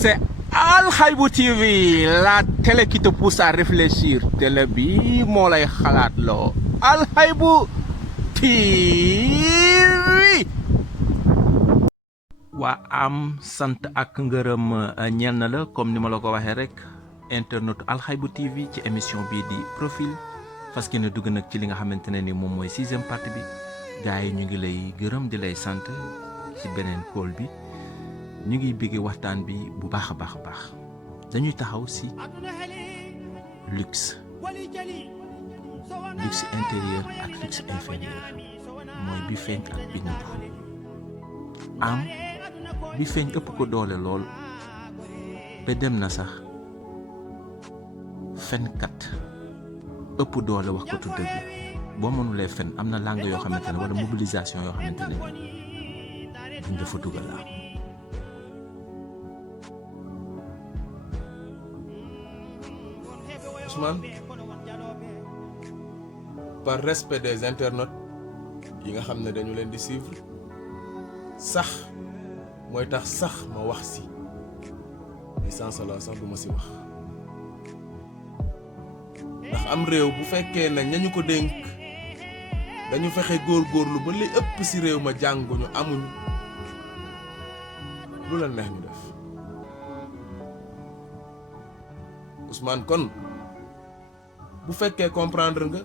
C'est Al Haïbou TV, la télé qui te pousse à réfléchir. Télé bi moo lay xalaat loo. Al Haïbou TV. waa am sant ak ngërëm ñeel na la comme ni ma la ko waxee rek internet Al Haïbou TV ci émission bii di profil fas yéene dugg nag ci li nga xamante ne ni moom mooy 6e partie bi gars yi ñu ngi lay gërëm di lay sant ci beneen pôle bi ñu ngi bëgg waxtaan bi bu baax a baax a baax dañuy taxaw ci luxe intérieur ak luxe inférieur mooy bi feeñ ak bi nëbb am bi feeñ ëpp ko doole lool ba dem na sax fenkat ëpp doole wax ko tu dëgg boo mënulee fen am na langue yoo xamante ne wala mobilisation yoo xamante ne duñ dafa dugal la Ousmane, par respect des internautes yi nga xam ne dañu leen di suivre sax mooy tax sax ma wax si mais sans cela sax du ma si wax ndax am réew bu fekkee ne ñañu ko dénk dañu fexe góorgóorlu ba li ëpp si réew ma jànguñu amuñu lu la neex ñu def Ousmane kon bu fekkee comprendre nga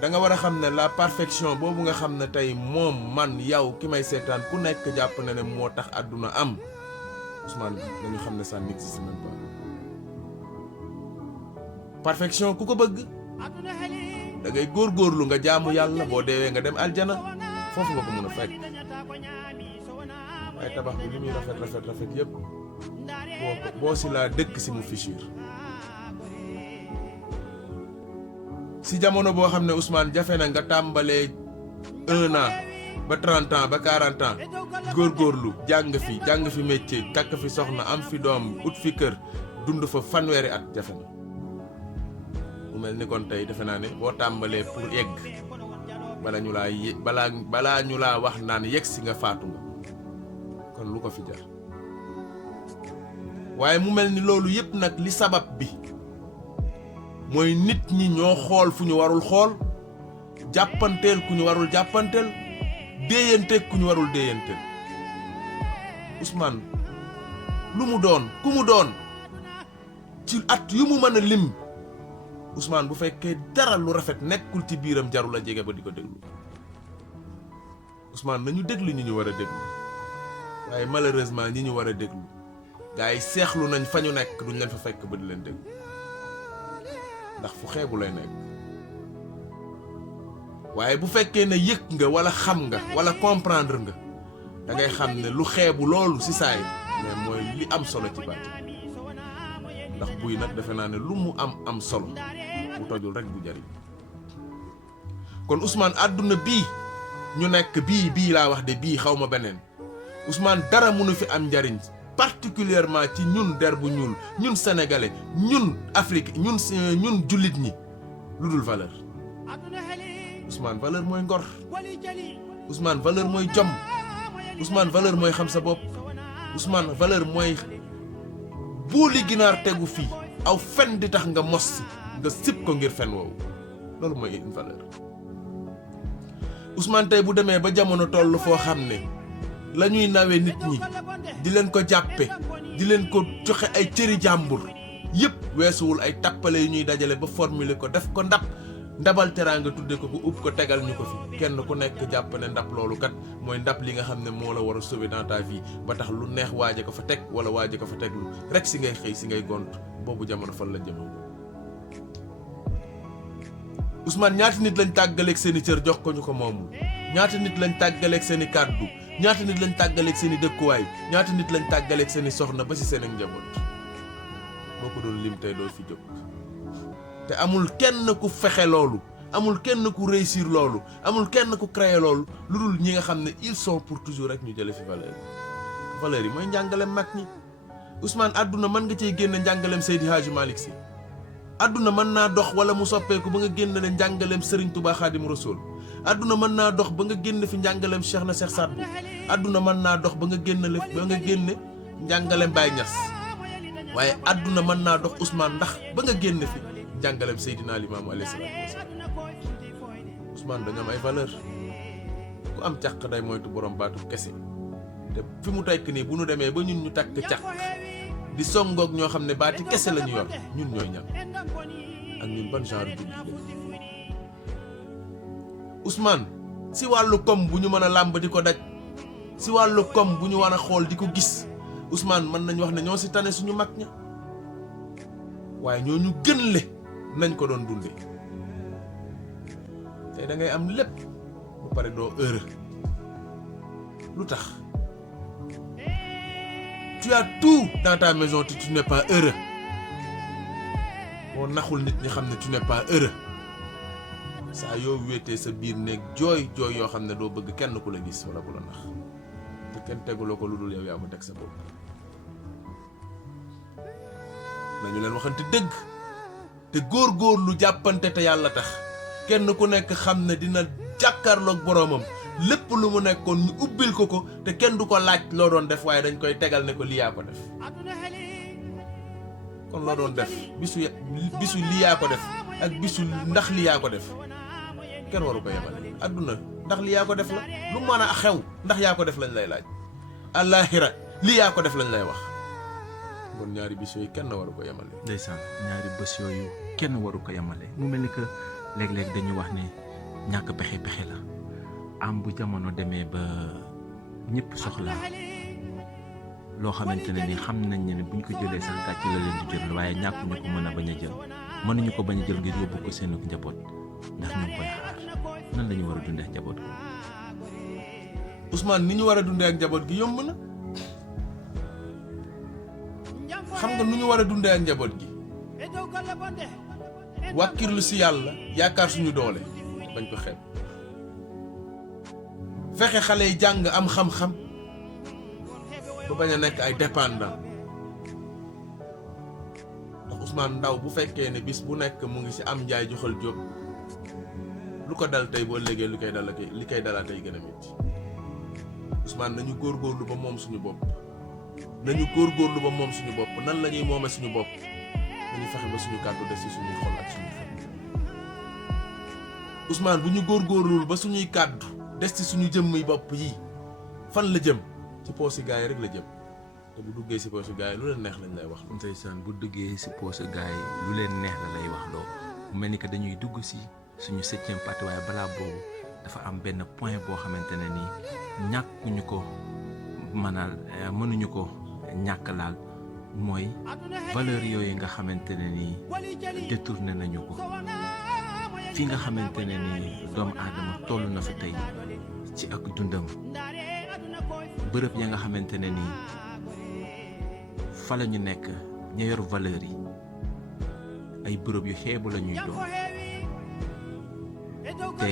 da nga war a xam ne la perfection boobu nga xam ne tey moom man yow ki may seetaan ku nekk jàpp na ne moo tax àdduna am Ousmane dañu xam ne ça n'existe même pas perfection ku ko bëgg da ngay góorgóorlu nga jaamu yàlla boo deewee nga dem aljana foofu nga ko mën a fekk ay tabax bi li muy rafet yëpp boo si laa dëkk si mu fissure si jamono boo xam ne Ousmane jafe na nga tàmbalee 1 an ba 30 ans ba 40 ans góorgóorlu jàng fi métier takk fi soxna am fi doom ut fi kër dund fa fanweeri at jafe na mu mel ni kon tey defe naa ne boo tàmbalee pour yegg balaa ñu laa wax naan yegg si nga faatu nga kon lu ko fi jar waaye mu mel ni loolu yëpp nag li sabab bi mooy nit ñi ñoo xool fu ñu warul xool jàppanteel ku ñu warul jàppanteel déeyanteeg ku ñu warul déeyanteel Ousmane lu mu doon ku mu doon ci at yu mu mën a lim Ousmane bu fekkee dara lu rafet nekkul ci biiram jarul a jege ba di ko déglu Ousmane nañu déglu ñi ñu war a déglu waaye malheureusement ñi ñu war a déglu gars yi seexlu nañ fa ñu nekk duñ leen fa fekk ba di leen déglu ndax fu xeebu lay nekk waaye bu fekkee ne yëg nga wala xam nga wala comprendre nga da ngay xam ne lu xeebu loolu si saay mais mooy li am solo ci baat ndax buy nag defe naa ne lu mu am solo bu tojul rek bu jariñ kon Ousmane àdduna bii ñu nekk bii laa wax de bii xaw ma beneen Ousmane dara mënu fi am njariñ particulièrement ci ñun der bu ñuul ñun sénégalais ñun Afrique ñun jullit ñi lu dul valeur Ousmane valeur mooy ngor Ousmane valeur mooy jom Ousmane valeur mooy xam sa bopp Ousmane valeur mooy buuli ginaar tegu fii aw fen di tax nga mos nga sib ko ngir fen woowu loolu mooy une valeur Ousmane tey bu demee ba jamono toll foo xam ne la ñuy nawee nit ñi di leen ko jàppe di leen ko joxe ay cëri jàmbur yëpp weesuwul ay tappale yu ñuy dajale ba formuler ko def ko ndabal teraanga tudde ko ub ko tegal ñu ko fi kenn ku nekk jàpp ne ndab loolu kat mooy ndab li nga xam ne moo la war a sauver dans ta vie ba tax lu neex waaje ko fa teg wala waaje ko fa teglu rek si ngay xëy si ngay gont boobu jamono fan la jëmam Ousmane ñaata nit lañ tàggaleeg seen i cër jox ko ñu ko moomul ñaata nit lañ tàggaleeg seen i kàddu ñaata nit lañ tàggaleeg seen i dëkkuwaay ñaata nit lañ tàggaleeg seen i soxna ba si seen ak njaboot boo ko doon lim tey doo fi jóg te amul kenn ku fexe loolu amul kenn ku réussir loolu amul kenn ku créer loolu lu dul ñi nga xam ne ils sont pour toujours rek ñu jële fi valeur yi mooy njàngalem mag ñi Ousmane àdduna mën nga ciy génne njàngalem Seydi Hadji Malick Sy àdduna mën naa dox wala mu soppeeku ba nga génne ne njàngalem Serigne Touba Khadim Rassoul àdduna mën naa dox ba nga génne fi njàngalem Cheikh na Cheikh Saad Bou àdduna mën naa dox ba nga génne njàngalem Baye Niass waaye àdduna mën naa dox Ousmane ndax ba nga génn fi njàngalem Seydina Limaamu alayhi salaatu wasalaam Ousmane dañu am ay valeur ku am càq day moytu borom baatu kese te fi mu tekk nii bu nu demee ba ñun ñu takk càq di songoog ñoo xam ne baati kese la ñu yor ñun ñooy ñan ak ñun ban genre jullit la Ousmane si wàllu kom bu ñu mën a làmb di ko daj si wàllu kom bu ñu war a xool di ko gis Ousmane mën nañu wax ne ñoo si tane suñu mag ña waaye ñoo ñu gën le nañ ko doon dundee tey da ngay am lépp bu pare doo heureux lu tax tu as tout dans ta maison te tu n'es pas heureux boo naxul nit ñi xam ne tu n'es pas heureux saa yoo wéetee sa biir néeg jooy yoo xam ne doo bëgg kenn ku la gis wala ku la nax te kenn teguloo ko lu dul yow yaa ko teg sa bopp nañu leen waxante dëgg te góor-góorlu jàppante te yàlla tax kenn ku nekk xam ne dina jàkkaarloog boroomam lépp lu mu nekkoon ñu ubbil ko te kenn du ko laaj loo doon def waaye dañ koy tegal ne ko lii yaa ko def kon loo doon def bisu lii yaa ko def ak bisu ndax lii yaa ko def kenn waru ko yemale adduna ndax lii yaa ko def la lu mën a xew ndax yaa ko def lañ lay laaj àllaaxira lii yaa ko def lañ lay wax kon ñaari bis yooyu kenn waru ko yemale. ndeysaan ñaari bés yooyu kenn waru ko yemale mu mel ni que léeg-léeg dañuy wax ne ñàkk pexe la am bu jamono demee ba ñëpp soxlaa loo xamante ne ni xam nañ ne buñ ko jëlee sax gàcc la leen di jël waaye ñàkkuñu ko mën a bañ a jël mënuñu ko bañ a jël ngir yóbbu ko seen njaboot ndax ñu ngi koy xaar nan la ñu war a dundee ak njaboot gi. Ousmane ni ñu war a dundee ak njaboot gi yomb na xam nga nu ñu war a dundee ak njaboot gi wàkkirlu si yàlla yaakaar suñu doole bañ ko xeeb fexe xale yi jàng am xam-xam ba bañ a nekk ay dépendant ndax Ousmane Ndaw bu fekkee ne bis bu nekk mu ngi si am njaay joxal jóob lu ko dal tey boo léegi li koy dalaa tey gën a métti Ousmane nañu góorgóorlu ba moom suñu bopp nañu góorgóorlu ba moom suñu bopp nan la ñuy moome suñu bopp nañu fexe ba suñu kàddu des ci suñuy xol ak suñuy xel Ousmane bu ñu góorgóorlul ba suñuy kàddu des ci suñu jëmmi bopp yi fan la jëm ci poosi gaay yi rek la jëm te bu duggee ci poosi gaay yi lu leen neex lañ lay wax. ndeysaan bu duggee ci poosi gaay yi lu leen neex la lay wax loo mu mel ni que dañuy dugg ci suñu 7e partie waaye balaa boobu dafa am benn point boo xamante ne nii ñàkkuñu ko mënuñu ko ñàkk laal mooy valeur yooyu nga xamante ne nii détourné nañu ko fi nga xamante ne nii doomu aadama toll na fi tey ci ak dundam bërëb ya nga xamante ne nii fa la ñu nekk ña yor valeur yi ay bërëb yu xeebu la ñuy doon te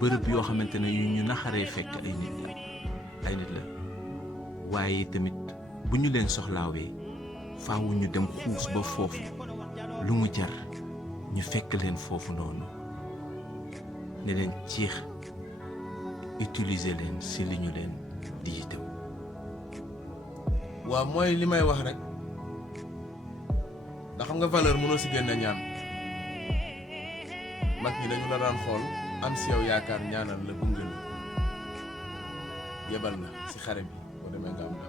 bërëb yoo xamante ne yu ñu naxaree fekk ay nit la waaye tamit bu ñu leen soxlaawee faawu ñu dem xuus ba foofu lu mu jar ñu fekk leen foofu noonu ne leen ciix utiliser leen si li ñu leen di itam. waaw mooy li may wax rek ndax xam nga valeur mënoo si génne ñaan mag ñi dañu la daan xool am si yow yaakaar ñaanal la gunge la yebal na si xare bi boo demee nga am na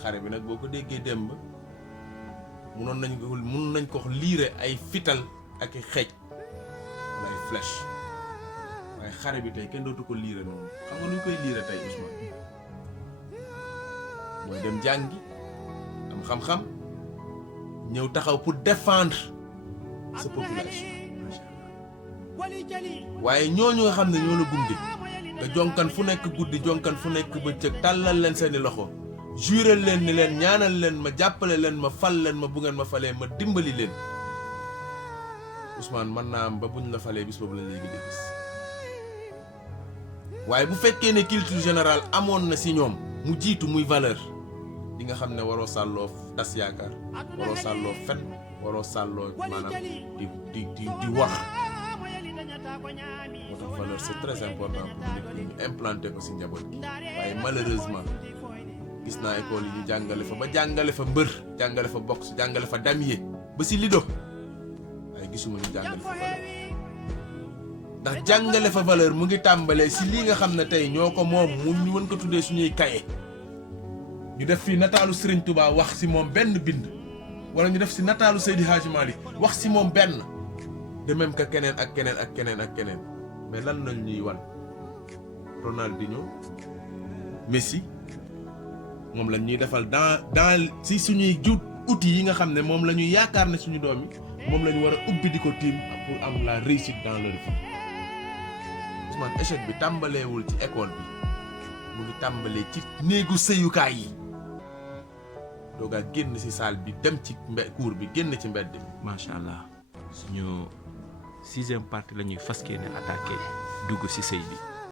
xare bi nag boo ko déggee démb mënoon nañ ko liire ay fital ak i xeej wala ay flèche waaye xare bi tey kenn dootu ko liire noonu xam nga nu ñu koy liire tey Ousmane mooy dem jàngi am xam-xam ñëw taxaw pour défendre sa population waaye ñooñu nga xam ne ñoo la gunge nga jonkan fu nekk guddi jonkan fu nekk bëccëg tàllal leen seeni loxo juré leen ni leen ñaanal leen ma jàppale leen ma fal leen ma bu ngeen ma falee ma dimbali leen Ousmane mën naa am ba buñ la falee bis boobu lañ léegi di gis waaye bu fekkee ne culture générale amoon na si ñoom mu jiitu muy valeur di nga xam ne waroo sàlloo tas yaakaar waroo sàlloo fen waroo sàlloo maanaam di wax moo tax valeur c'est très important pour nit ñi ñu implanter ko si njaboot gi waaye malheureusement gis naa école yi ñu jàngale fa ba jàngale fa mbër jàngale fa boxe jàngale fa damier ba si lido waaye gisuma ñu jàngale fa valeur ndax jàngale fa valeur mu ngi tàmbalee si lii nga xam ne tey ñoo ko moom mu ñu mën ko tuddee suñuy kaye ñu def fii nataalu Serigne Touba wax si moom benn bind wala ñu def si nataalu Seydi Hadji Malick wax si moom benn de même que keneen ak keneen ak keneen ak keneen mais lan lañ ñuy wan Ronaldinho Messi moom lañ ñuy defal dans si suñuy outils yi nga xam ne moom la ñuy yaakaar ne suñu doom yi moom la ñu war a ubbi di ko tiim pour am la réussite dans leur vie Ousmane échec bi tàmbaleewul ci école bi mu ngi tàmbalee ci néegu sëyukaay yi doogaa génn si salle bi dem ci cours bi génn ci mbedd bi. macha allah suñu 6e partie la ñuy fas yéene attaqué dugg si sëy bi.